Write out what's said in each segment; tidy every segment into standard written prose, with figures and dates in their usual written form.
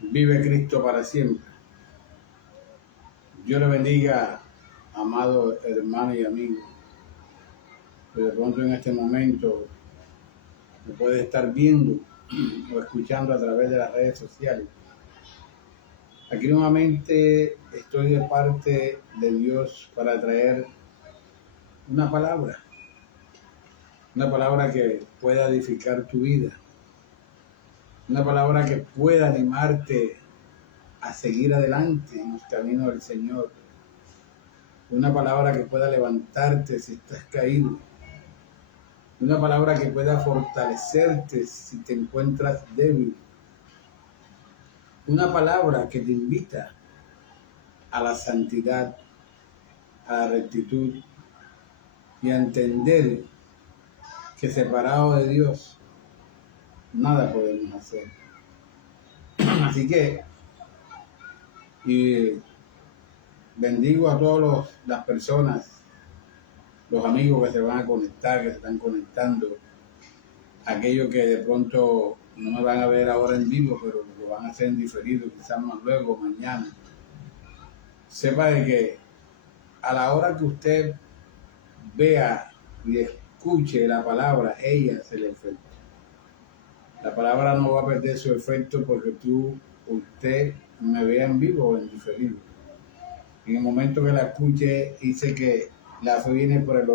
Vive Cristo para siempre. Dios le bendiga, amado hermano y amigo, que de pronto en este momento me puede estar viendo o escuchando a través de las redes sociales. Aquí nuevamente estoy de parte de Dios para traer una palabra que pueda edificar tu vida, una palabra que pueda animarte a seguir adelante en los caminos del Señor, una palabra que pueda levantarte si estás caído, una palabra que pueda fortalecerte si te encuentras débil, una palabra que te invita a la santidad, a la rectitud y a entender que separado de Dios nada podemos hacer. Así que y bendigo a todas las personas, los amigos que se van a conectar, que se están conectando, aquellos que de pronto no me van a ver ahora en vivo, pero lo van a hacer en diferido, quizás más luego, mañana. Sepa de que a la hora que usted vea y escuche la palabra, ella hace el efecto. La palabra no va a perder su efecto porque usted me vea en vivo o en diferido. En el momento que la escuche, dice que la fe viene por el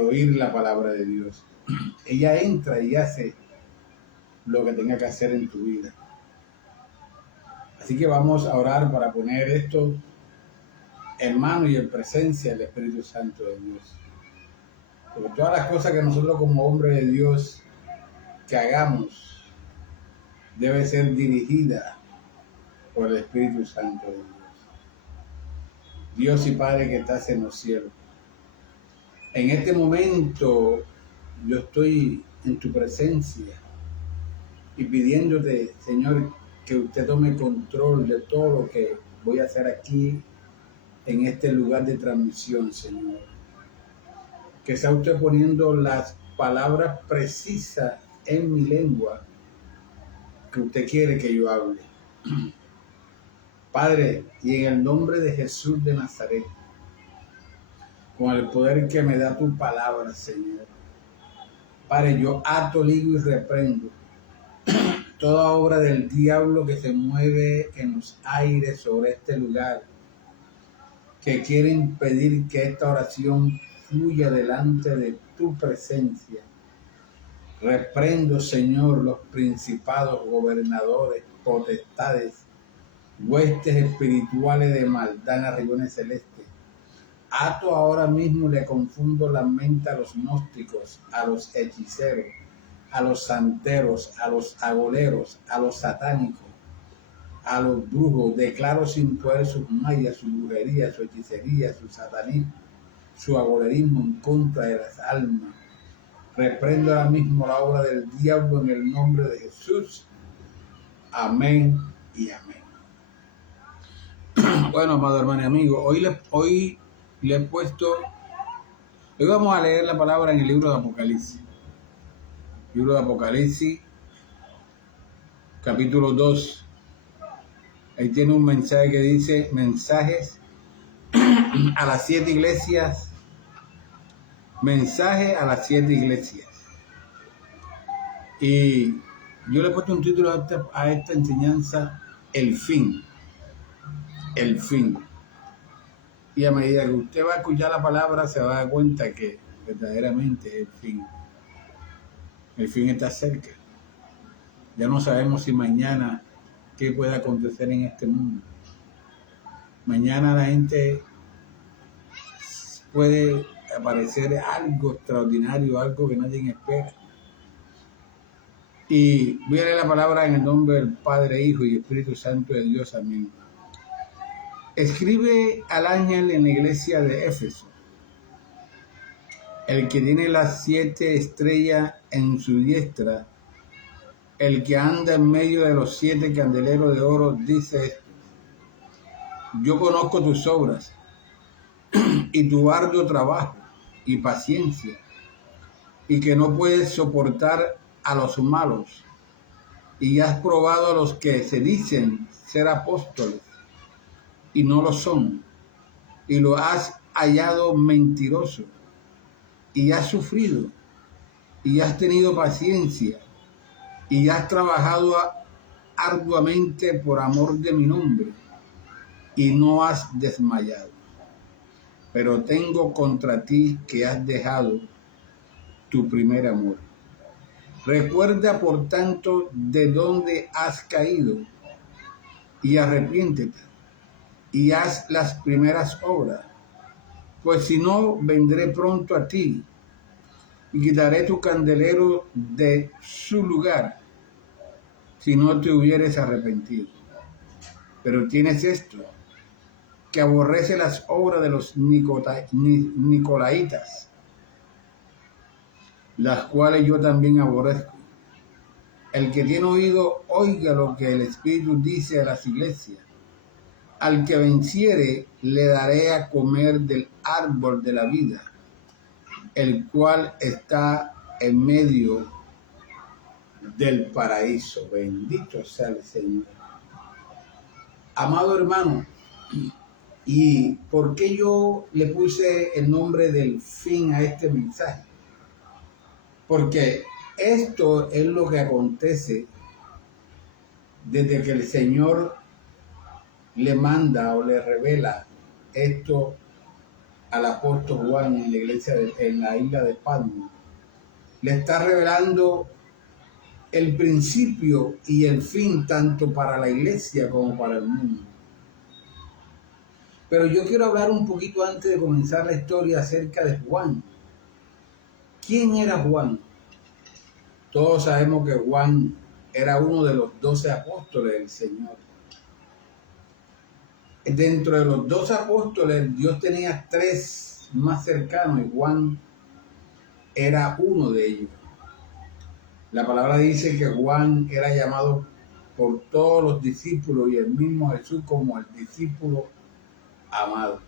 oír la palabra de Dios. Ella entra y hace lo que tenga que hacer en tu vida. Así que vamos a orar para poner esto en mano y en presencia del Espíritu Santo de Dios. Porque todas las cosas que nosotros como hombres de Dios que hagamos debe ser dirigida por el Espíritu Santo de Dios. Dios y Padre que estás en los cielos. En este momento yo estoy en tu presencia y pidiéndote, Señor, que usted tome control de todo lo que voy a hacer aquí en este lugar de transmisión, Señor. Que sea usted poniendo las palabras precisas en mi lengua que usted quiere que yo hable. Padre, y en el nombre de Jesús de Nazaret, con el poder que me da tu palabra, Señor. Padre, yo ato, ligo y reprendo toda obra del diablo que se mueve en los aires sobre este lugar, que quiere impedir que esta oración fluya delante de tu presencia. Reprendo, Señor, los principados, gobernadores, potestades, huestes espirituales de maldad en las regiones celestes. Ato ahora mismo y le confundo la mente a los gnósticos, a los hechiceros, a los santeros, a los agoreros, a los satánicos, a los brujos. Declaro sin poder sus mayas, su brujería, su hechicería, su satanismo, su agorerismo en contra de las almas. Reprendo ahora mismo la obra del diablo en el nombre de Jesús. Amén y amén. Bueno, amado hermano y amigo, hoy le he puesto, hoy vamos a leer la palabra en el libro de Apocalipsis. Libro de Apocalipsis, capítulo 2. Ahí tiene un mensaje que dice, mensajes a las 7 iglesias. Mensaje a las 7 iglesias. Y yo le he puesto un título a esta enseñanza, el fin. El fin. Y a medida que usted va a escuchar la palabra, se va a dar cuenta que verdaderamente es el fin. El fin está cerca. Ya no sabemos si mañana qué puede acontecer en este mundo. Mañana la gente puede aparecer algo extraordinario, algo que nadie espera. Y voy a leer la palabra en el nombre del Padre, Hijo y Espíritu Santo de Dios. Amén. Escribe al ángel en la iglesia de Éfeso, el que tiene las 7 estrellas en su diestra, el que anda en medio de los 7 candeleros de oro, dice esto: yo conozco tus obras y tu arduo trabajo y paciencia, y que no puedes soportar a los malos, y has probado a los que se dicen ser apóstoles y no lo son, y lo has hallado mentiroso, y has sufrido, y has tenido paciencia, y has trabajado arduamente por amor de mi nombre, y no has desmayado. Pero tengo contra ti que has dejado tu primer amor. Recuerda, por tanto, de dónde has caído, y arrepiéntete, y haz las primeras obras, pues si no, vendré pronto a ti, y quitaré tu candelero de su lugar, si no te hubieres arrepentido. Pero tienes esto, que aborrece las obras de los nicolaitas, las cuales yo también aborrezco. El que tiene oído, oiga lo que el Espíritu dice a las iglesias. Al que venciere, le daré a comer del árbol de la vida, el cual está en medio del paraíso. Bendito sea el Señor. Amado hermano, ¿y por qué yo le puse el nombre del fin a este mensaje? Porque esto es lo que acontece desde que el Señor le manda o le revela esto al apóstol Juan en la iglesia en la isla de Patmos. Le está revelando el principio y el fin tanto para la iglesia como para el mundo. Pero yo quiero hablar un poquito antes de comenzar la historia acerca de Juan. ¿Quién era Juan? Todos sabemos que Juan era uno de los 12 apóstoles del Señor. Dentro de los 12 apóstoles, Dios tenía 3 más cercanos y Juan era uno de ellos. La palabra dice que Juan era llamado por todos los discípulos y el mismo Jesús como el discípulo amado.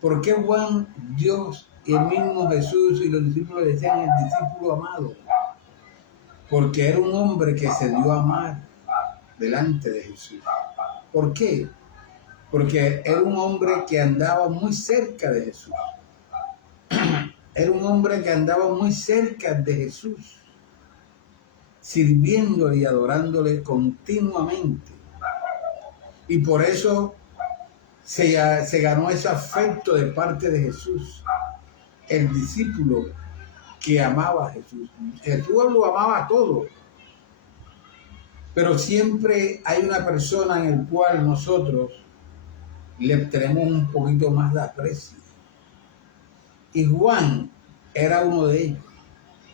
¿Por qué Juan, Dios y el mismo Jesús y los discípulos le decían el discípulo amado? Porque era un hombre que se dio a amar delante de Jesús. ¿Por qué? Porque era un hombre que andaba muy cerca de Jesús. Era un hombre que andaba muy cerca de Jesús, sirviéndole y adorándole continuamente. Y por eso se ganó ese afecto de parte de Jesús, el discípulo que amaba a Jesús. Jesús lo amaba a todo, pero siempre hay una persona en el cual nosotros le tenemos un poquito más de aprecio. Y Juan era uno de ellos,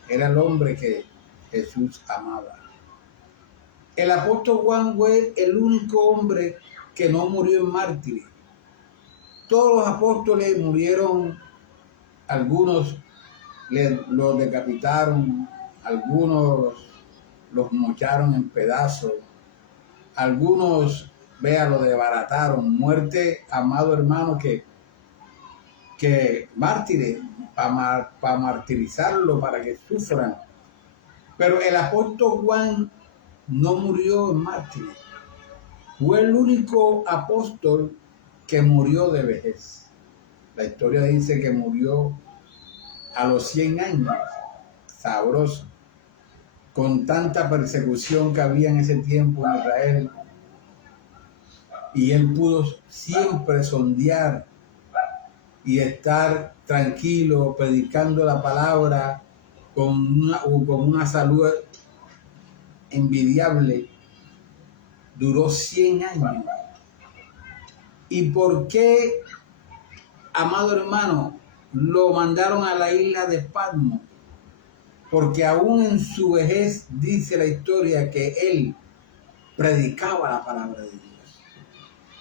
era el hombre que Jesús amaba. El apóstol Juan fue el único hombre que no murió en mártir. Todos los apóstoles murieron, algunos los decapitaron, algunos los mocharon en pedazos, algunos, lo desbarataron. Muerte, amado hermano, que mártires, para martirizarlo, para que sufran. Pero el apóstol Juan no murió en mártir. Fue el único apóstol que murió de vejez. La historia dice que murió a los 100 años, sabroso, con tanta persecución que había en ese tiempo en Israel. Y él pudo siempre sondear y estar tranquilo, predicando la palabra con una salud envidiable. Duró 100 años. ¿Y por qué, amado hermano, lo mandaron a la isla de Patmos? Porque aún en su vejez dice la historia que él predicaba la palabra de Dios.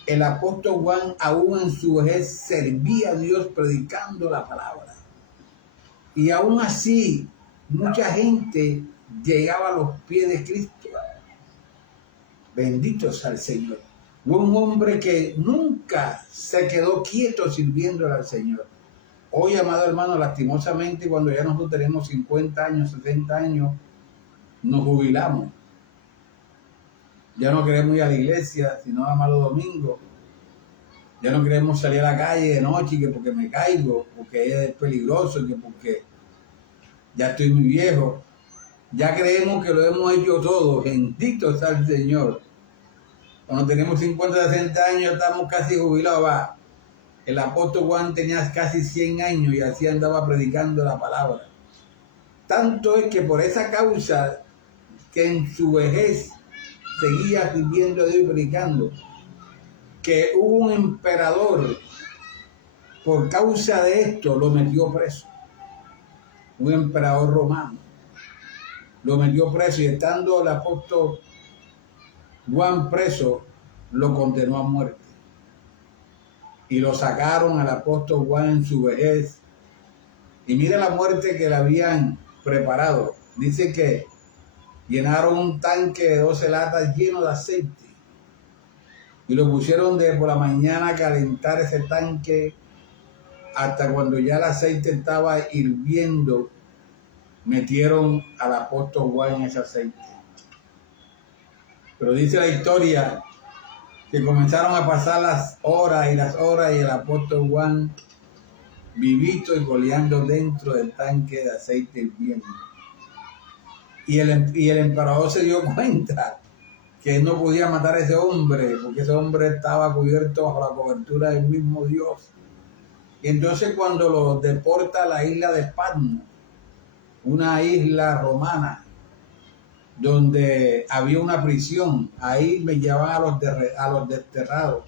El apóstol Juan aún en su vejez servía a Dios predicando la palabra. Y aún así, mucha gente llegaba a los pies de Cristo. Bendito sea el Señor. Fue un hombre que nunca se quedó quieto sirviéndole al Señor. Hoy, amado hermano, lastimosamente, cuando ya nosotros tenemos 50 años, 70 años, nos jubilamos. Ya no queremos ir a la iglesia, sino nada más los domingos. Ya no queremos salir a la calle de noche, que porque me caigo, porque es peligroso, que porque ya estoy muy viejo. Ya creemos que lo hemos hecho todo. Bendito sea el Señor. Cuando tenemos 50, 60 años, estamos casi jubilados. Va. El apóstol Juan tenía casi 100 años y así andaba predicando la palabra. Tanto es que por esa causa, que en su vejez seguía viviendo a Dios y predicando, que hubo un emperador, por causa de esto, lo metió preso. Un emperador romano. Lo metió preso y estando el apóstol Juan preso, lo condenó a muerte. Y lo sacaron al apóstol Juan en su vejez. Y mire la muerte que le habían preparado. Dice que llenaron un tanque de 12 latas lleno de aceite. Y lo pusieron de por la mañana a calentar ese tanque hasta cuando ya el aceite estaba hirviendo. Metieron al apóstol Juan en ese aceite. Pero dice la historia que comenzaron a pasar las horas y el apóstol Juan vivito y goleando dentro del tanque de aceite hirviendo. Y el emperador se dio cuenta que no podía matar a ese hombre, porque ese hombre estaba cubierto bajo la cobertura del mismo Dios. Y entonces cuando lo deporta a la isla de Patmos, una isla romana, donde había una prisión, ahí me llevaban a los desterrados.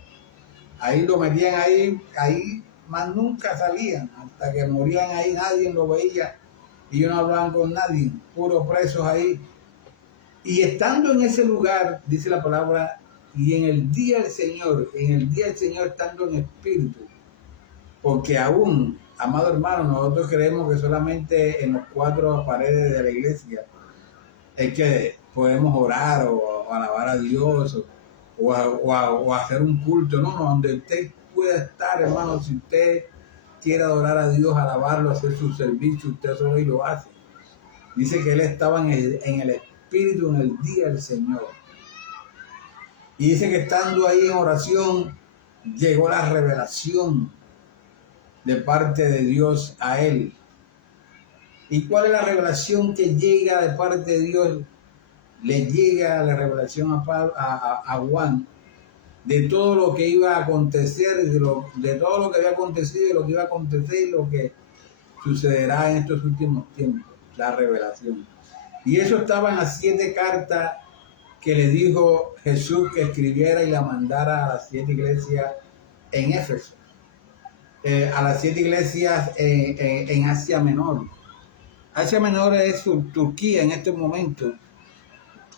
Ahí lo metían ahí más nunca salían, hasta que morían ahí, nadie lo veía, y ellos no hablaban con nadie, puros presos ahí. Y estando en ese lugar, dice la palabra, y en el día del Señor, estando en espíritu, porque aún, amado hermano, nosotros creemos que solamente en los 4 paredes de la iglesia es que podemos orar o alabar a Dios o hacer un culto. No, donde usted pueda estar, hermano, si usted quiere adorar a Dios, alabarlo, hacer su servicio, usted solo y lo hace. Dice que él estaba en el espíritu en el día del Señor. Y dice que estando ahí en oración, llegó la revelación de parte de Dios a él. ¿Y cuál es la revelación que llega de parte de Dios? Le llega la revelación a Juan de todo lo que iba a acontecer, de todo lo que había acontecido, de lo que iba a acontecer y lo que sucederá en estos últimos tiempos, la revelación. Y eso estaba en las 7 cartas que le dijo Jesús que escribiera y la mandara a las 7 iglesias en Éfeso, a las 7 iglesias en Asia Menor. Asia Menor es Turquía en este momento.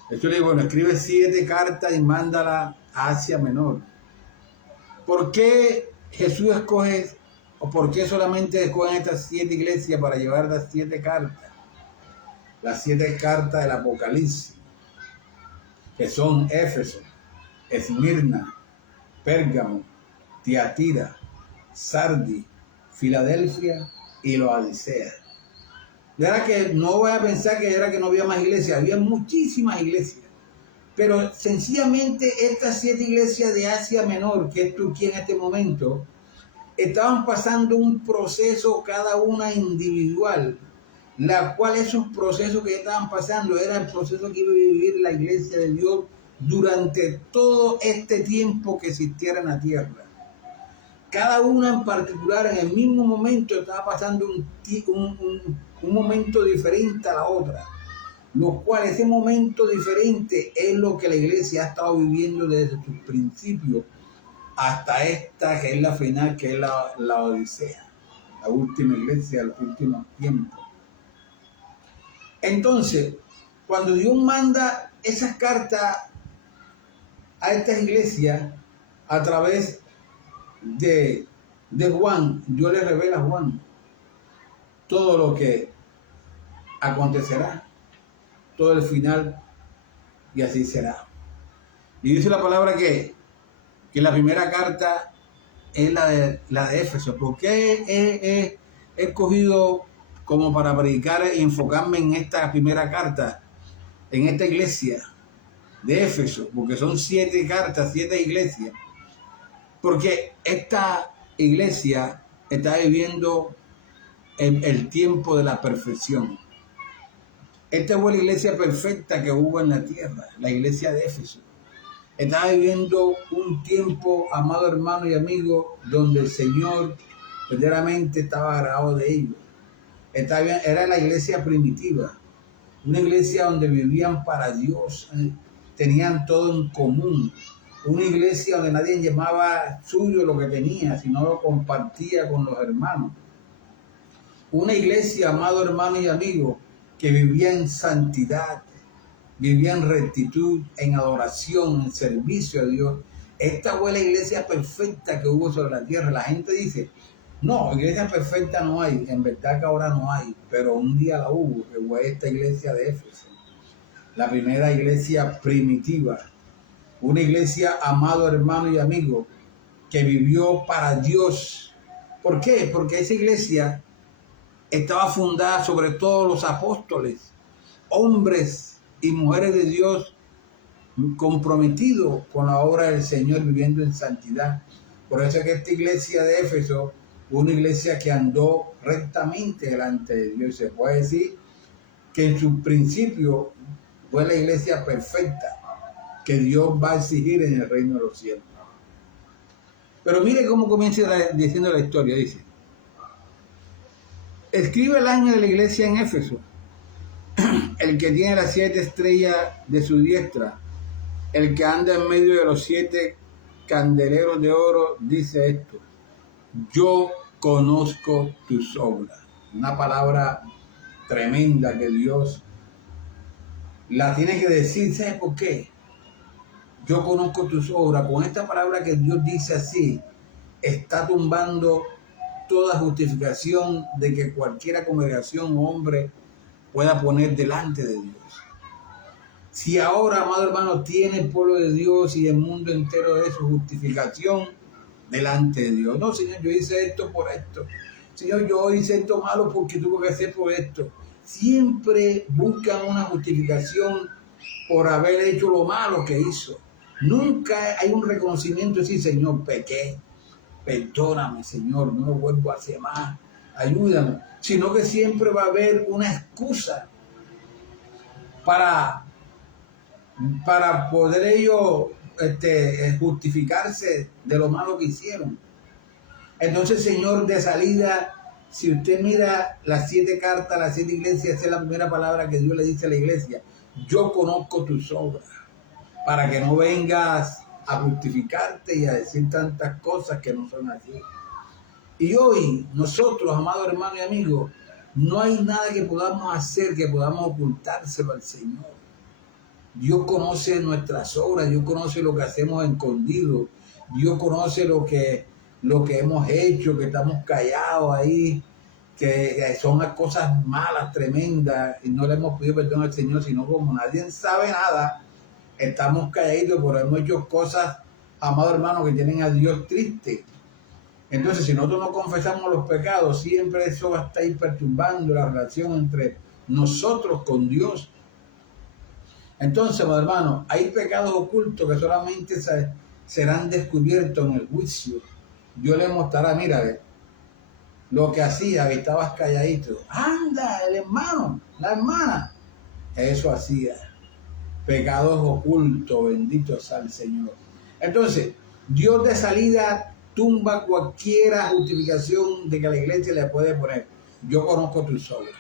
Esto le digo, bueno, escribe 7 cartas y mándala a Asia Menor. ¿Por qué Jesús escoge, o por qué solamente escogen estas 7 iglesias para llevar las 7 cartas? Las 7 cartas del Apocalipsis, que son Éfeso, Esmirna, Pérgamo, Tiatira, Sardis, Filadelfia y Laodicea. Era que no voy a pensar que era que no había más iglesias, había muchísimas iglesias. Pero sencillamente estas 7 iglesias de Asia Menor, que es Turquía en este momento, estaban pasando un proceso cada una individual, la cual esos procesos que estaban pasando era el proceso que iba a vivir la iglesia de Dios durante todo este tiempo que existiera en la tierra. Cada una en particular en el mismo momento estaba pasando un momento diferente a la otra, lo cual ese momento diferente es lo que la iglesia ha estado viviendo desde sus principios hasta esta que es la final, que es la Odisea, la última iglesia de los últimos tiempos. Entonces, cuando Dios manda esas cartas a estas iglesias a través de Juan, Dios le revela a Juan todo lo que acontecerá, todo el final, y así será. Y dice la palabra que la primera carta es la de Éfeso. ¿Por qué he escogido como para predicar y enfocarme en esta primera carta, en esta iglesia? de Éfeso, porque son 7 cartas, 7 iglesias, porque esta iglesia está viviendo el tiempo de la perfección. Esta fue la iglesia perfecta que hubo en la tierra, la iglesia de Éfeso. Estaba viviendo un tiempo, amado hermano y amigo, donde el Señor verdaderamente estaba agradado de ellos. Era la iglesia primitiva, una iglesia donde vivían para Dios, tenían todo en común, una iglesia donde nadie llamaba suyo lo que tenía, sino lo compartía con los hermanos. Una iglesia, amado hermano y amigo, que vivía en santidad, vivía en rectitud, en adoración, en servicio a Dios. Esta fue la iglesia perfecta que hubo sobre la tierra. La gente dice, no, iglesia perfecta no hay. En verdad que ahora no hay, pero un día la hubo, que fue esta iglesia de Éfeso. La primera iglesia primitiva. Una iglesia, amado hermano y amigo, que vivió para Dios. ¿Por qué? Porque esa iglesia estaba fundada sobre todos los apóstoles, hombres y mujeres de Dios comprometidos con la obra del Señor, viviendo en santidad. Por eso es que esta iglesia de Éfeso fue una iglesia que andó rectamente delante de Dios. Se puede decir que en su principio fue la iglesia perfecta que Dios va a exigir en el reino de los cielos. Pero mire cómo comienza diciendo la historia. Dice: escribe el ángel de la iglesia en Éfeso, el que tiene las 7 estrellas de su diestra, el que anda en medio de los 7 candeleros de oro, dice esto: yo conozco tus obras. Una palabra tremenda que Dios la tiene que decir. ¿Sabes por qué? Yo conozco tus obras. Con esta palabra que Dios dice así, está tumbando toda justificación de que cualquiera congregación o hombre pueda poner delante de Dios. Si ahora, amado hermano, tiene el pueblo de Dios y el mundo entero de su justificación delante de Dios. No, Señor, yo hice esto por esto. Señor, yo hice esto malo porque tuve que hacer por esto. Siempre buscan una justificación por haber hecho lo malo que hizo. Nunca hay un reconocimiento de decir, Señor, pequé, perdóname, Señor, no lo vuelvo a hacer más, ayúdame. Sino que siempre va a haber una excusa para poder ellos justificarse de lo malo que hicieron. Entonces, Señor, de salida, si usted mira las 7 cartas, las 7 iglesias, esa es la primera palabra que Dios le dice a la iglesia: yo conozco tus obras, para que no vengas a justificarte y a decir tantas cosas que no son así. Y hoy, nosotros, amados hermanos y amigos, no hay nada que podamos hacer que podamos ocultárselo al Señor. Dios conoce nuestras obras, Dios conoce lo que hacemos escondido, Dios conoce lo que hemos hecho, que estamos callados ahí, que son las cosas malas, tremendas, y no le hemos pedido perdón al Señor, sino como nadie sabe nada, estamos calladitos, pero hemos hecho cosas, amados hermanos, que tienen a Dios triste. Entonces, si nosotros no confesamos los pecados, siempre eso va a estar perturbando la relación entre nosotros con Dios. Entonces, hermanos, hay pecados ocultos que solamente serán descubiertos en el juicio. Dios le mostrará, mira, lo que hacía, que estabas calladito. Anda, el hermano, la hermana. Eso hacía. Pecados ocultos, bendito sea el Señor. Entonces, Dios de salida tumba cualquier justificación de que la iglesia le puede poner. Yo conozco tus obras.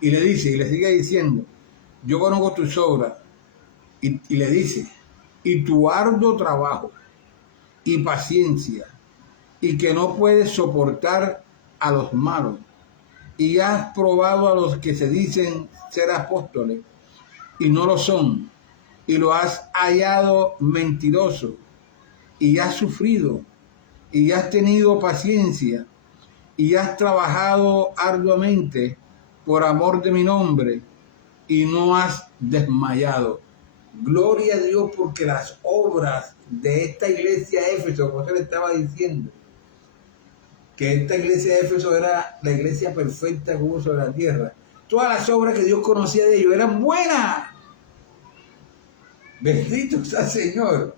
Y le dice, y le sigue diciendo, yo conozco tus obras. Y le dice, y tu arduo trabajo y paciencia, y que no puedes soportar a los malos, y has probado a los que se dicen ser apóstoles y no lo son, y lo has hallado mentiroso, y has sufrido, y has tenido paciencia, y has trabajado arduamente por amor de mi nombre, y no has desmayado. Gloria a Dios, porque las obras de esta iglesia de Éfeso, como se le estaba diciendo, que esta iglesia de Éfeso era la iglesia perfecta que hubo sobre la tierra. Todas las obras que Dios conocía de ellos eran buenas. Bendito sea el Señor.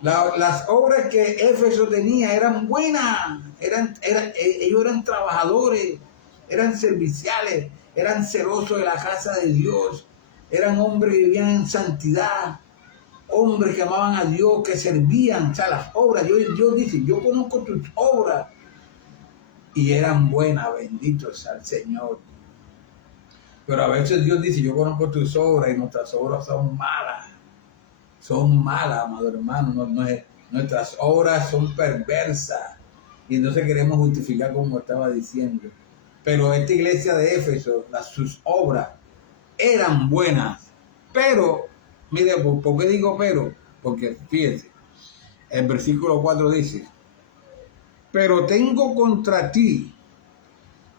Las obras que Éfeso tenía eran buenas, ellos eran trabajadores, eran serviciales, eran celosos de la casa de Dios, eran hombres que vivían en santidad, hombres que amaban a Dios, que servían, o sea, las obras. Dios dice, yo conozco tus obras, y eran buenas, bendito sea el Señor. Pero a veces Dios dice, yo conozco tus obras y nuestras obras son malas. Son malas, amado hermano. Nuestras obras son perversas. Y entonces queremos justificar como estaba diciendo. Pero esta iglesia de Éfeso, sus obras eran buenas. Pero, mire, ¿por qué digo pero? Porque fíjense, el versículo 4 dice, pero tengo contra ti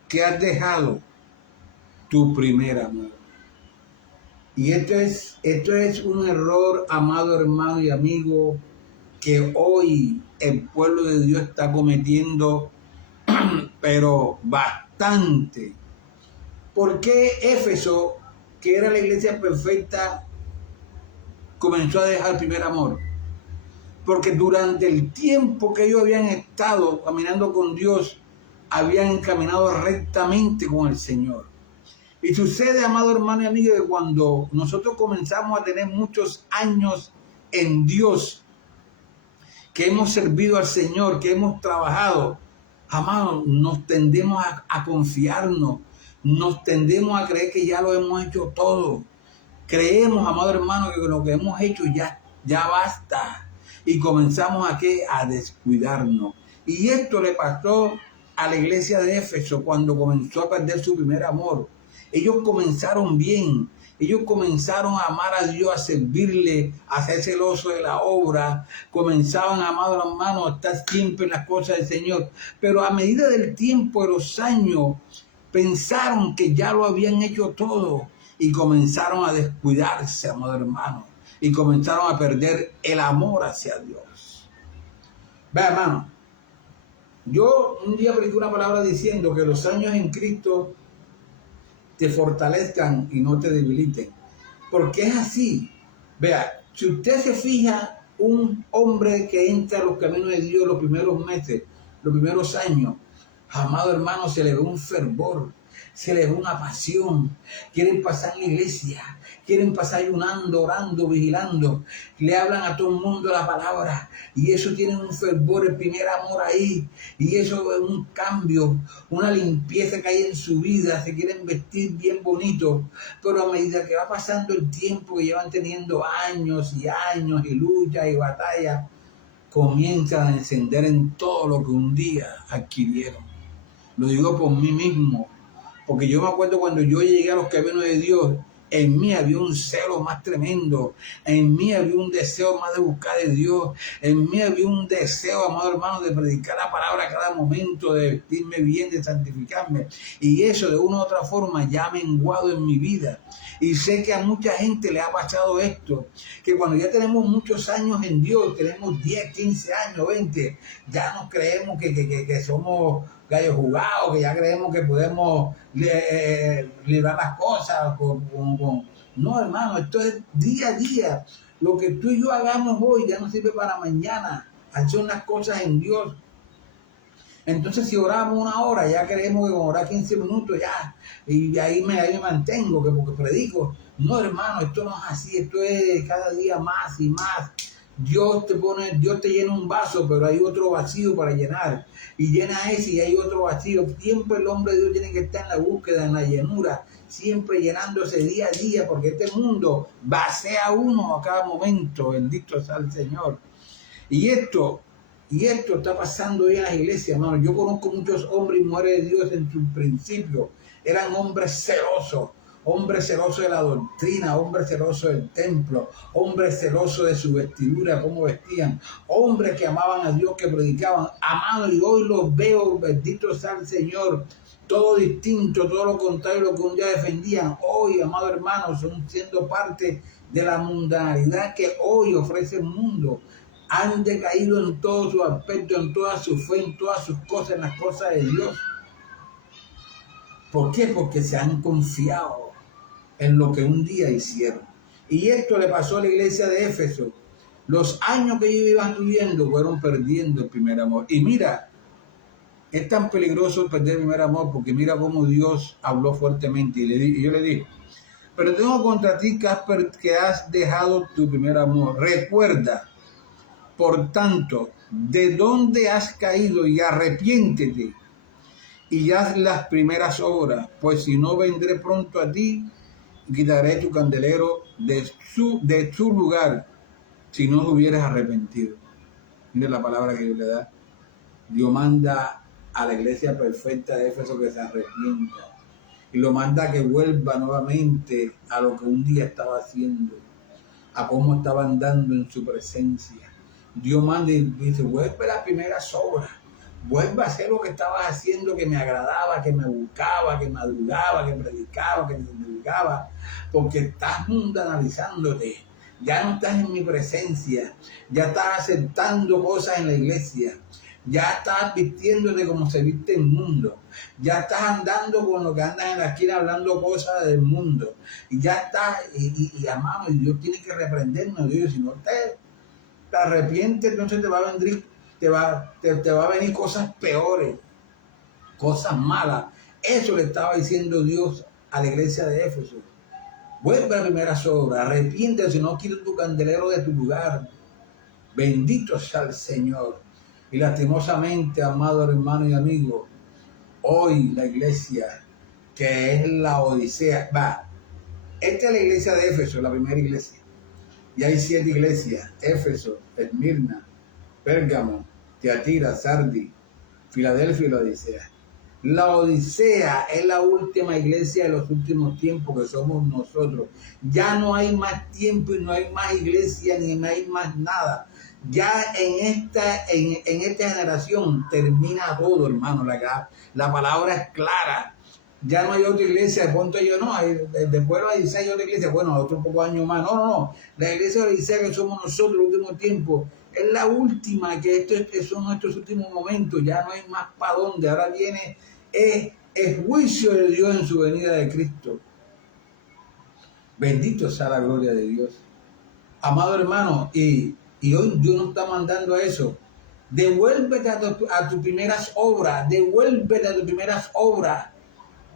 que has dejado tu primer amor. Y esto es un error, amado hermano y amigo, que hoy el pueblo de Dios está cometiendo, pero bastante. ¿Por qué Éfeso, que era la iglesia perfecta, comenzó a dejar el primer amor? Porque durante el tiempo que ellos habían estado caminando con Dios, habían caminado rectamente con el Señor. Y sucede, amado hermano y amigo, que cuando nosotros comenzamos a tener muchos años en Dios, que hemos servido al Señor, que hemos trabajado, amado, nos tendemos a confiarnos, nos tendemos a creer que ya lo hemos hecho todo. Creemos, amado hermano, que lo que hemos hecho ya basta. Y comenzamos a descuidarnos. Y esto le pasó a la iglesia de Éfeso cuando comenzó a perder su primer amor. Ellos comenzaron bien, ellos comenzaron a amar a Dios, a servirle, a ser celosos de la obra, comenzaban, amados hermanos, a estar siempre en las cosas del Señor. Pero a medida del tiempo, de los años, pensaron que ya lo habían hecho todo y comenzaron a descuidarse, amados hermanos, y comenzaron a perder el amor hacia Dios. Ve, hermano, yo un día prediqué una palabra diciendo que los años en Cristo te fortalezcan y no te debiliten. Porque es así. Vea, si usted se fija, un hombre que entra a los caminos de Dios los primeros meses, los primeros años, amado hermano, se le ve un fervor, se le ve una pasión. Quieren pasar en la iglesia, quieren pasar ayunando, orando, vigilando. Le hablan a todo el mundo la palabra y eso tiene un fervor, el primer amor ahí. Y eso es un cambio, una limpieza que hay en su vida. Se quieren vestir bien bonito, pero a medida que va pasando el tiempo, que llevan teniendo años y lucha y batalla, comienzan a encender en todo lo que un día adquirieron. Lo digo por mí mismo, porque yo me acuerdo cuando yo llegué a los caminos de Dios, en mí había un celo más tremendo, en mí había un deseo más de buscar de Dios, en mí había un deseo, amado hermano, de predicar la palabra a cada momento, de vestirme bien, de santificarme. Y eso de una u otra forma ya ha menguado en mi vida. Y sé que a mucha gente le ha pasado esto, que cuando ya tenemos muchos años en Dios, tenemos 10, 15 años, 20, ya nos creemos que somos gallos jugados, que ya creemos que podemos librar las cosas. No, hermano, esto es día a día. Lo que tú y yo hagamos hoy ya no sirve para mañana. Hacer unas cosas en Dios. Entonces, si oramos una hora, ya creemos que con orar 15 minutos ya, y ahí me mantengo, que porque predico. No, hermano, esto no es así, esto es cada día más y más. Dios te llena un vaso, pero hay otro vacío para llenar. Y llena ese y hay otro vacío. Siempre el hombre de Dios tiene que estar en la búsqueda, en la llenura, siempre llenándose día a día, porque este mundo vacía uno a cada momento. Bendito sea el Señor. Y esto está pasando hoy en las iglesias, hermano. Yo conozco muchos hombres y mujeres de Dios en su principio. Eran hombres celosos de la doctrina, hombres celosos del templo, hombres celosos de su vestidura, cómo vestían, hombres que amaban a Dios, que predicaban, amados, y hoy los veo, bendito sea el Señor, todo distinto, todo lo contrario de lo que un día defendían. Hoy, amados hermanos, son siendo parte de la mundanalidad que hoy ofrece el mundo. Han decaído en todos sus aspectos, en toda su fe, en todas sus cosas, en las cosas de Dios. ¿Por qué? Porque se han confiado en lo que un día hicieron. Y esto le pasó a la iglesia de Éfeso. Los años que ellos iban viviendo fueron perdiendo el primer amor. Y mira, es tan peligroso perder el primer amor porque mira cómo Dios habló fuertemente. Y yo le dije, pero tengo contra ti que has dejado tu primer amor. Recuerda, por tanto, de dónde has caído y arrepiéntete y haz las primeras obras, pues si no vendré pronto a ti y quitaré tu candelero de su lugar si no te hubieras arrepentido. Mire la palabra que Dios le da. Dios manda a la iglesia perfecta de Éfeso que se arrepienta y lo manda a que vuelva nuevamente a lo que un día estaba haciendo, a cómo estaba andando en su presencia. Dios manda y dice, vuelve a las primeras obras, vuelve a hacer lo que estabas haciendo, que me agradaba, que me buscaba, que madrugaba, que predicaba, que me divulgaba, porque estás mundanalizándote, ya no estás en mi presencia, ya estás aceptando cosas en la iglesia, ya estás vistiéndote como se viste el mundo, ya estás andando con lo que andas en la esquina hablando cosas del mundo, y ya estás, y amamos, y Dios tiene que reprendernos, Dios, si no te arrepientes, entonces te va a venir cosas peores, cosas malas. Eso le estaba diciendo Dios a la iglesia de Éfeso. Vuelve a la primera obras, arrepiéntete, si no quites tu candelero de tu lugar. Bendito sea el Señor. Y lastimosamente, amado hermano y amigo, hoy la iglesia, que es la Odisea, esta es la iglesia de Éfeso, la primera iglesia. Y hay 7 iglesias: Éfeso, Esmirna, Pérgamo, Tiatira, Sardi, Filadelfia y la Odisea. La Odisea es la última iglesia de los últimos tiempos, que somos nosotros. Ya no hay más tiempo y no hay más iglesia ni hay más nada. Ya en esta generación termina todo, hermano. La palabra es clara. Ya no hay otra iglesia, de pronto yo no, después de la Odisea hay otra iglesia, bueno, otro poco años más. No. La iglesia de la Odisea, que somos nosotros en el último tiempo, es la última, que son nuestros últimos momentos, ya no hay más para dónde. Ahora viene el juicio de Dios en su venida de Cristo. Bendito sea la gloria de Dios. Amado hermano, y hoy Dios nos está mandando a eso. Devuélvete a tus primeras obras, devuélvete a tus primeras obras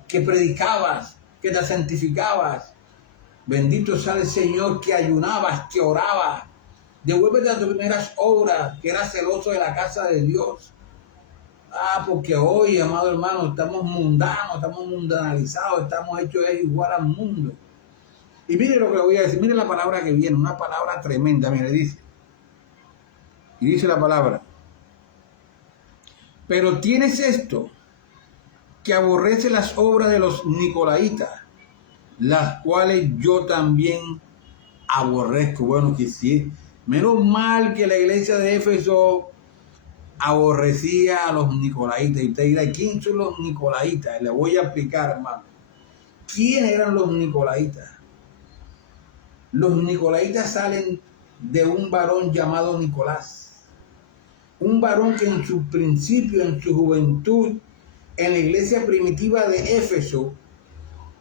que predicabas, que te santificabas. Bendito sea el Señor, que ayunabas, que orabas. Devuélvete a tus primeras obras, que eras celoso de la casa de Dios. Porque hoy, amado hermano, estamos mundanos, estamos mundanalizados, estamos hechos igual al mundo. Y mire lo que le voy a decir, mire la palabra que viene, una palabra tremenda, mire, dice. Y dice la palabra: pero tienes esto, que aborrece las obras de los nicolaitas, las cuales yo también aborrezco. Bueno, que sí, menos mal que la iglesia de Éfeso aborrecía a los nicolaitas. Y usted dirá, ¿quién son los nicolaitas? Le voy a explicar, hermano. ¿Quiénes eran los nicolaitas? Los nicolaitas salen de un varón llamado Nicolás. Un varón que en su principio, en su juventud, en la iglesia primitiva de Éfeso,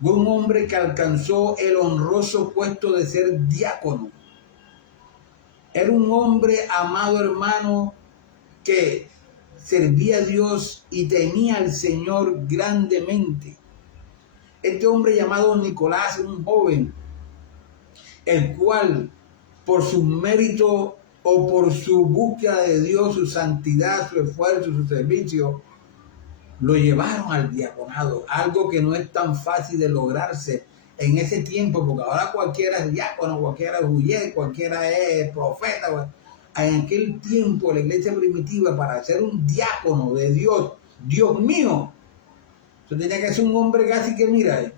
fue un hombre que alcanzó el honroso puesto de ser diácono. Era un hombre, amado hermano, que servía a Dios y temía al Señor grandemente. Este hombre llamado Nicolás, un joven, el cual por su mérito o por su búsqueda de Dios, su santidad, su esfuerzo, su servicio, lo llevaron al diaconado, algo que no es tan fácil de lograrse en ese tiempo, porque ahora cualquiera es diácono, cualquiera es huyer, cualquiera es profeta. En aquel tiempo, la iglesia primitiva, para ser un diácono de Dios, Dios mío, eso tenía que ser un hombre casi que, mira,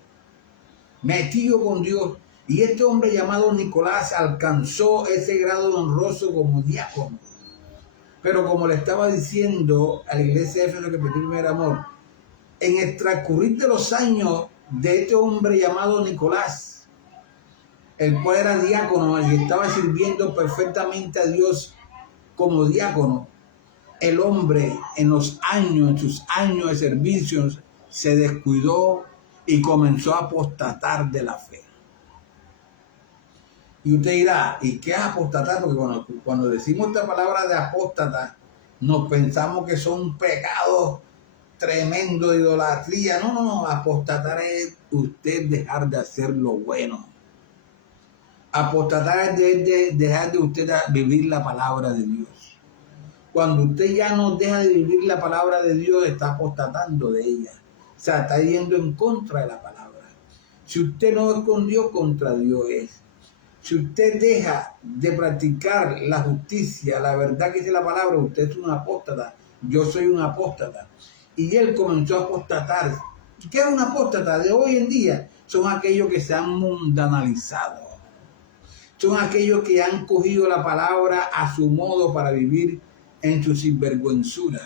metido con Dios. Y este hombre llamado Nicolás alcanzó ese grado honroso como diácono. Pero como le estaba diciendo a la iglesia de Éfeso, que perdió el primer amor, en el transcurrir de los años de este hombre llamado Nicolás, el cual era diácono y estaba sirviendo perfectamente a Dios como diácono, el hombre en sus años de servicios, se descuidó y comenzó a apostatar de la fe. Y usted dirá, ¿y qué es apostatar? Porque cuando decimos esta palabra de apóstata, nos pensamos que son pecados tremendos de idolatría. No, apostatar es usted dejar de hacer lo bueno. Apostatar es dejar de usted vivir la palabra de Dios. Cuando usted ya no deja de vivir la palabra de Dios, está apostatando de ella. O sea, está yendo en contra de la palabra. Si usted no es con Dios, contra Dios es. Si usted deja de practicar la justicia, la verdad que dice la palabra, usted es un apóstata. Yo soy un apóstata. Y él comenzó a apostatar. ¿Qué es un apóstata? De hoy en día son aquellos que se han mundanalizado. Son aquellos que han cogido la palabra a su modo para vivir en su sinvergüenzura.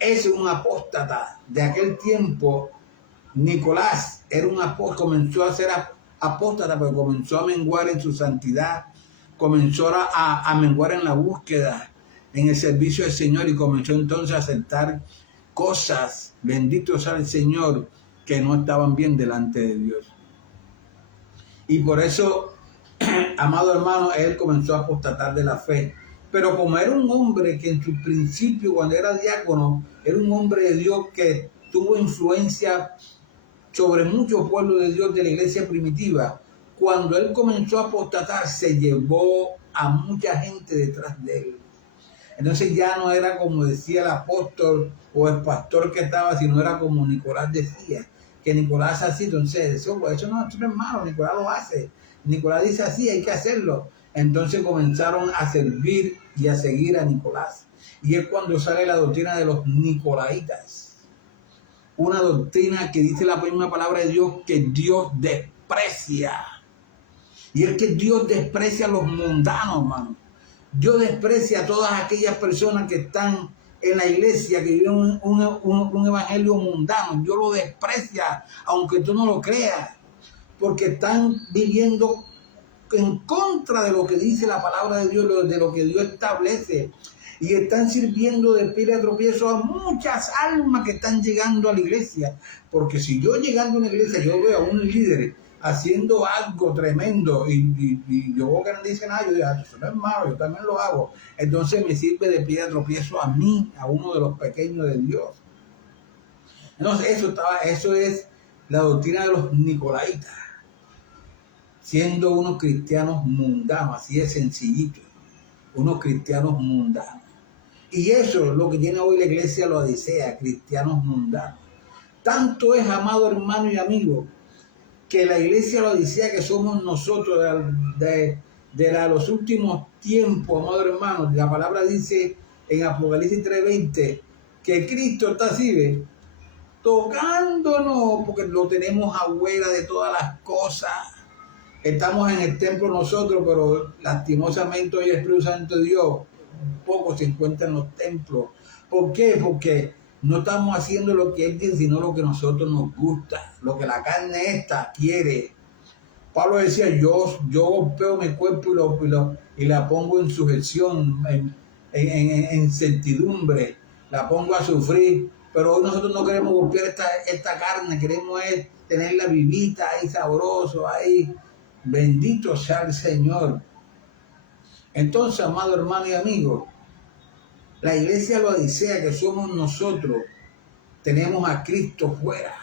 Es un apóstata. De aquel tiempo, Nicolás era un apóstata, comenzó a ser apóstata, pero comenzó a menguar en su santidad, comenzó a menguar en la búsqueda, en el servicio del Señor, y comenzó entonces a aceptar cosas, bendito sea el Señor, que no estaban bien delante de Dios. Y por eso, amado hermano, él comenzó a apostatar de la fe. Pero como era un hombre que en su principio, cuando era diácono, era un hombre de Dios que tuvo influencia sobre muchos pueblos de Dios de la iglesia primitiva, cuando él comenzó a apostatar, se llevó a mucha gente detrás de él. Entonces ya no era como decía el apóstol o el pastor que estaba, sino era como Nicolás decía, que Nicolás así, entonces eso no es malo, Nicolás lo hace. Nicolás dice así, hay que hacerlo. Entonces comenzaron a servir y a seguir a Nicolás. Y es cuando sale la doctrina de los nicolaitas. Una doctrina que dice la misma palabra de Dios que Dios desprecia. Y es que Dios desprecia a los mundanos, hermano. Dios desprecia a todas aquellas personas que están en la iglesia, que viven un evangelio mundano. Dios lo desprecia, aunque tú no lo creas, porque están viviendo en contra de lo que dice la palabra de Dios, de lo que Dios establece. Y están sirviendo de piedra de tropiezo a muchas almas que están llegando a la iglesia. Porque si yo llegando a una iglesia, yo veo a un líder haciendo algo tremendo y yo que no dice nada, yo digo, eso no es malo, yo también lo hago. Entonces me sirve de piedra de tropiezo a mí, a uno de los pequeños de Dios. Entonces eso es la doctrina de los nicolaitas, siendo unos cristianos mundanos, así de sencillito, unos cristianos mundanos. Y eso es lo que tiene hoy la iglesia Laodicea, cristianos mundanos. Tanto es, amado hermano y amigo, que la iglesia Laodicea que somos nosotros de los últimos tiempos, amado hermano, la palabra dice en Apocalipsis 3:20 que Cristo está así, tocándonos, porque lo tenemos afuera de todas las cosas. Estamos en el templo nosotros, pero lastimosamente hoy el Espíritu Santo de Dios poco se encuentra en los templos. ¿Por qué? Porque no estamos haciendo lo que Él dice, sino lo que a nosotros nos gusta, lo que la carne esta quiere. Pablo decía, yo golpeo mi cuerpo y la pongo en sujeción, en certidumbre, la pongo a sufrir. Pero hoy nosotros no queremos golpear esta carne, queremos tenerla vivita ahí, sabroso, ahí. Bendito sea el Señor. Entonces, amado hermano y amigo, la iglesia Laodicea que somos nosotros, tenemos a Cristo fuera.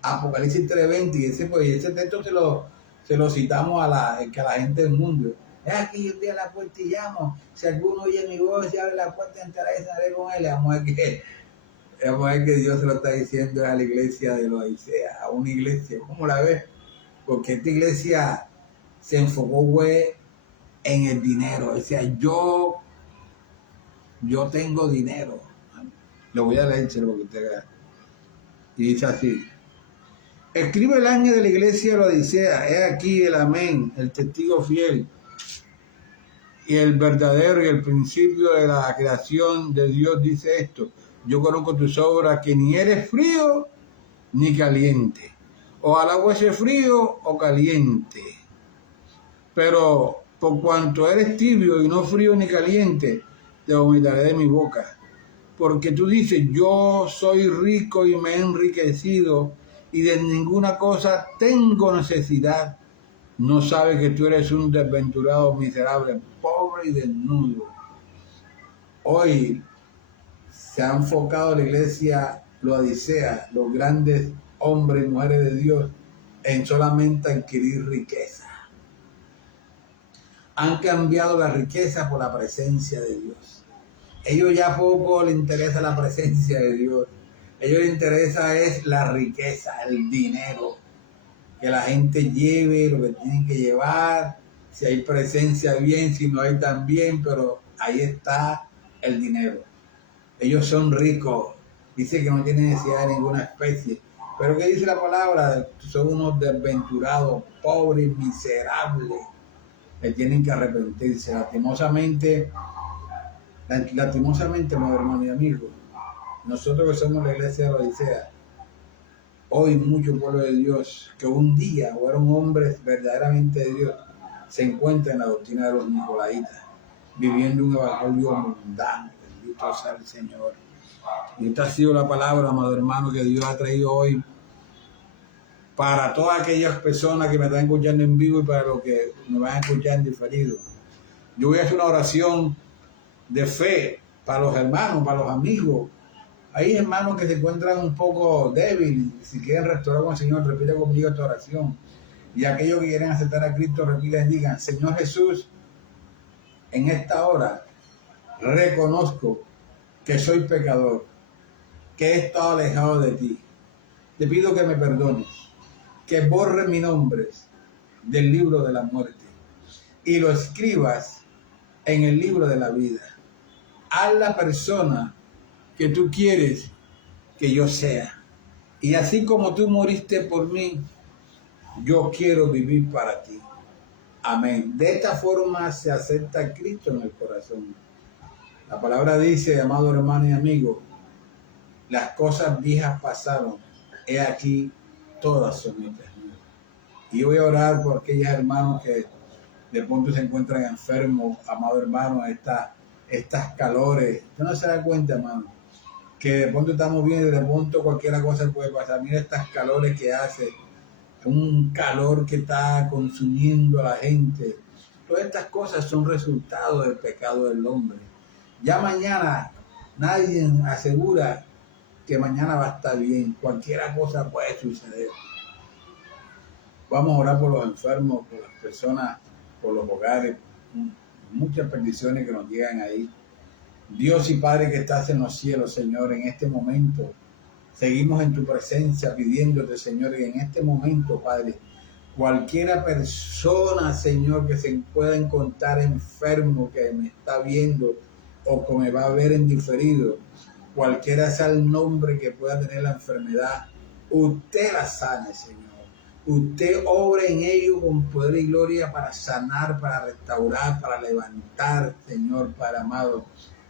Apocalipsis 3:20, y ese texto se lo citamos a la gente del mundo. Es aquí, yo estoy a la puerta y llamo. Si alguno oye mi voz y abre la puerta, entraré y estaré con él. Vamos a ver que Dios se lo está diciendo a la iglesia de Laodicea, a una iglesia. ¿Cómo la ves? Porque esta iglesia se enfocó, en el dinero. O sea, yo tengo dinero. Lo voy a leer, porque usted vea. Y dice así: escribe el ángel de la iglesia de Laodicea, he aquí el amén, el testigo fiel y el verdadero y el principio de la creación de Dios, dice esto: yo conozco tus obras, que ni eres frío ni caliente. Ojalá fuese frío o caliente. Pero por cuanto eres tibio y no frío ni caliente, te vomitaré de mi boca. Porque tú dices, yo soy rico y me he enriquecido, y de ninguna cosa tengo necesidad, No sabe que tú eres un desventurado, miserable, pobre y desnudo. Hoy se ha enfocado la iglesia Laodicea, los grandes hombres y mujeres de Dios, en solamente adquirir riqueza. Han cambiado la riqueza por la presencia de Dios. Ellos ya poco les interesa la presencia de Dios. A ellos les interesa es la riqueza, el dinero. Que la gente lleve lo que tienen que llevar. Si hay presencia, bien, si no hay, también, pero ahí está el dinero. Ellos son ricos. Dice que no tienen necesidad de ninguna especie. Pero ¿qué dice la palabra? Son unos desventurados, pobres, miserables, que tienen que arrepentirse. Lastimosamente, mis hermanos y amigos, nosotros que somos la iglesia de Laodicea, hoy mucho pueblo de Dios, que un día fueron hombres verdaderamente de Dios, se encuentran en la doctrina de los nicolaitas, viviendo un evangelio mundano. Bendito sea el Señor. Y esta ha sido la palabra, amado hermano, que Dios ha traído hoy para todas aquellas personas que me están escuchando en vivo y para los que me van a escuchar en diferido. Yo voy a hacer una oración de fe para los hermanos, para los amigos. Hay hermanos que se encuentran un poco débiles. Si quieren restaurar con el Señor, repite conmigo esta oración. Y aquellos que quieren aceptar a Cristo, repiten, digan: Señor Jesús, en esta hora reconozco que soy pecador, que he estado alejado de ti. Te pido que me perdones, que borres mi nombre del libro de la muerte y lo escribas en el libro de la vida. Haz la persona que tú quieres que yo sea. Y así como tú moriste por mí, yo quiero vivir para ti. Amén. De esta forma se acepta a Cristo en el corazón. La palabra dice, amado hermano y amigo, las cosas viejas pasaron, he aquí, todas son hechas nuevas. Y yo voy a orar por aquellos hermanos que de pronto se encuentran enfermos, amado hermano, estas calores. Usted no se da cuenta, hermano, que de pronto estamos bien y de pronto cualquier cosa puede pasar. Mira estas calores que hace, un calor que está consumiendo a la gente. Todas estas cosas son resultado del pecado del hombre. Ya mañana nadie asegura que mañana va a estar bien. Cualquier cosa puede suceder. Vamos a orar por los enfermos, por las personas, por los hogares. Muchas peticiones que nos llegan ahí. Dios y Padre que estás en los cielos, Señor, en este momento seguimos en tu presencia pidiéndote, Señor, que en este momento, Padre, cualquiera persona, Señor, que se pueda encontrar enfermo, que me está viendo o que me va a ver en diferido, cualquiera sea el nombre que pueda tener la enfermedad, usted la sane, Señor. Usted obre en ello con poder y gloria para sanar, para restaurar, para levantar, Señor, Padre amado,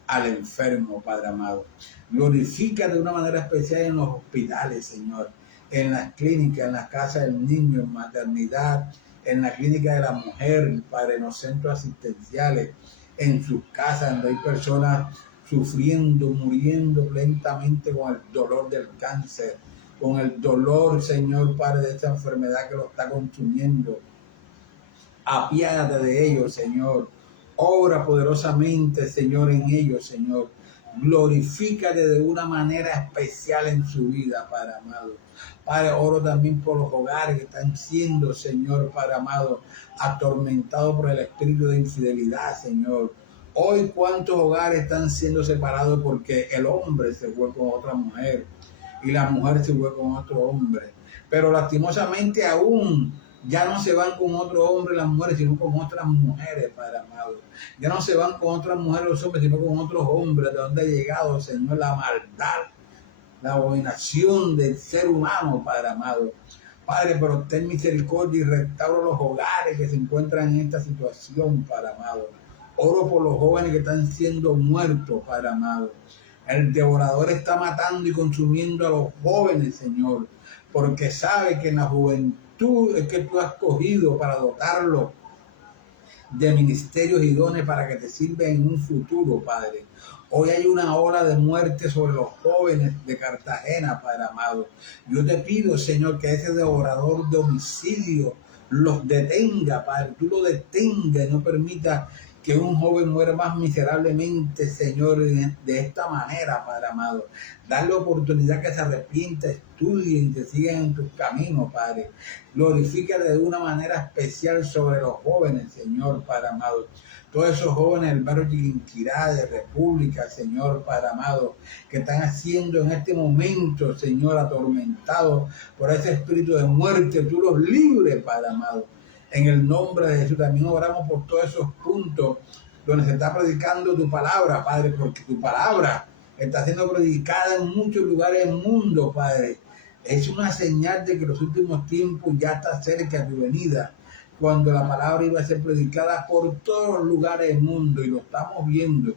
al enfermo, Padre amado. Glorifica de una manera especial en los hospitales, Señor, en las clínicas, en las casas del niño, en maternidad, en la clínica de la mujer, Padre, en los centros asistenciales, en sus casas, donde hay personas sufriendo, muriendo lentamente con el dolor del cáncer, con el dolor, Señor, Padre, de esta enfermedad que lo está consumiendo. Apiádate de ellos, Señor. Obra poderosamente, Señor, en ellos, Señor. Glorifícate de una manera especial en su vida, Padre amado. Padre, oro también por los hogares que están siendo, Señor, Padre amado, atormentados por el espíritu de infidelidad, Señor. Hoy, ¿cuántos hogares están siendo separados porque el hombre se fue con otra mujer y la mujer se fue con otro hombre? Pero lastimosamente aún ya no se van con otro hombre las mujeres, sino con otras mujeres, Padre amado. Ya no se van con otras mujeres los hombres, sino con otros hombres. ¿De dónde ha llegado, Señor, la maldad, la abominación del ser humano, Padre amado? Padre, pero ten misericordia y restaura los hogares que se encuentran en esta situación, Padre amado. Oro por los jóvenes que están siendo muertos, Padre amado. El devorador está matando y consumiendo a los jóvenes, Señor, porque sabe que en la juventud es que tú has cogido para dotarlo de ministerios y dones para que te sirva en un futuro, Padre. Hoy hay una ola de muerte sobre los jóvenes de Cartagena, Padre amado. Yo te pido, Señor, que ese devorador de homicidio los detenga, Padre, tú lo detengas y no permita que un joven muera más miserablemente, Señor, de esta manera, Padre amado. Darle oportunidad que se arrepienta, estudien, que sigan en tus caminos, Padre. Glorifícale de una manera especial sobre los jóvenes, Señor, Padre amado. Todos esos jóvenes del barrio Chiquinquirá, de República, Señor, Padre amado, que están haciendo en este momento, Señor, atormentados por ese espíritu de muerte, tú los libres, Padre amado. En el nombre de Jesús también oramos por todos esos puntos donde se está predicando tu palabra, Padre, porque tu palabra está siendo predicada en muchos lugares del mundo, Padre. Es una señal de que los últimos tiempos ya está cerca tu venida, cuando la palabra iba a ser predicada por todos los lugares del mundo, y lo estamos viendo.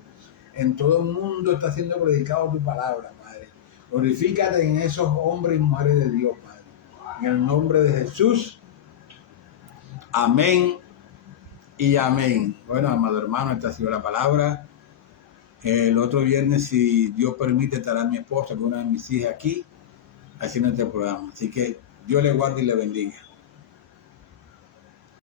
En todo el mundo está siendo predicado tu palabra, Padre. Glorifícate en esos hombres y mujeres de Dios, Padre. En el nombre de Jesús. Amén y amén. Bueno, amado hermano, esta ha sido la palabra. El otro viernes, si Dios permite, estará mi esposa con una de mis hijas aquí haciendo este programa. Así que Dios le guarde y le bendiga.